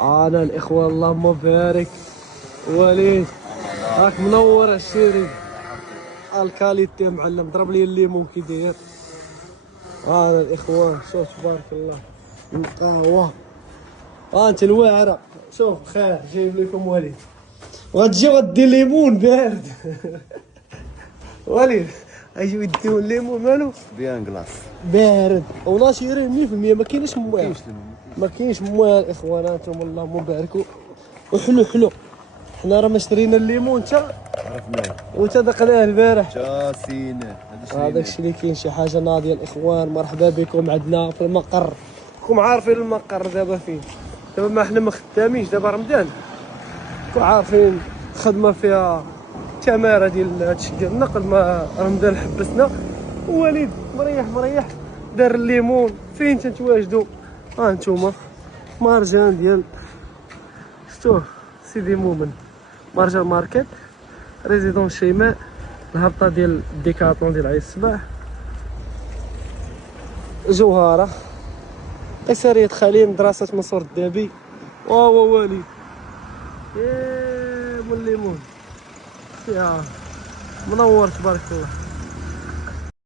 انا الاخوان اللهم بارك. وليد راك منور الشيري. الكاليتي معلم. ضرب لي الليمون كي داير. انا الاخوان شوف تبارك الله القهوه. انت الواعره. شوف خير جايب لكم وليد. وغتجي وغدير ليمون بارد. وليد اجيو يديو الليمون مالو بيان كلاص بارد وناشيرين 100%. ما كاينش مويه. ما كاينش مويه الاخوان. انتم اللهم باركوا. وحلو حلو. حنا راه ما شرينا الليمون تا عرفناه وانت دقناه البارح. تا سيناه هذاك الشيء اللي كاين. شي حاجه ناضيه الاخوان. مرحبا بكم عندنا في المقر. راكم عارفين المقر دابا فين. دابا ما حنا ما خدامينش دابا رمضان. راكم عارفين الخدمه فيها تماره ديال هادشي ديال النقل. ما رمضان حبسنا. وليد مريح دار الليمون. فين تنتواجدوا؟ ها انتوما مارجان ديال شفتوه سيدي مومن. مارجان ماركت ريزيدون شيماء. الهبطه ديال الديكاطلون ديال عيد الصباح. جوهره قيصرية خليل. مدرسة منصور الدابي. واو وليد يا الليمون فيها منور تبارك الله.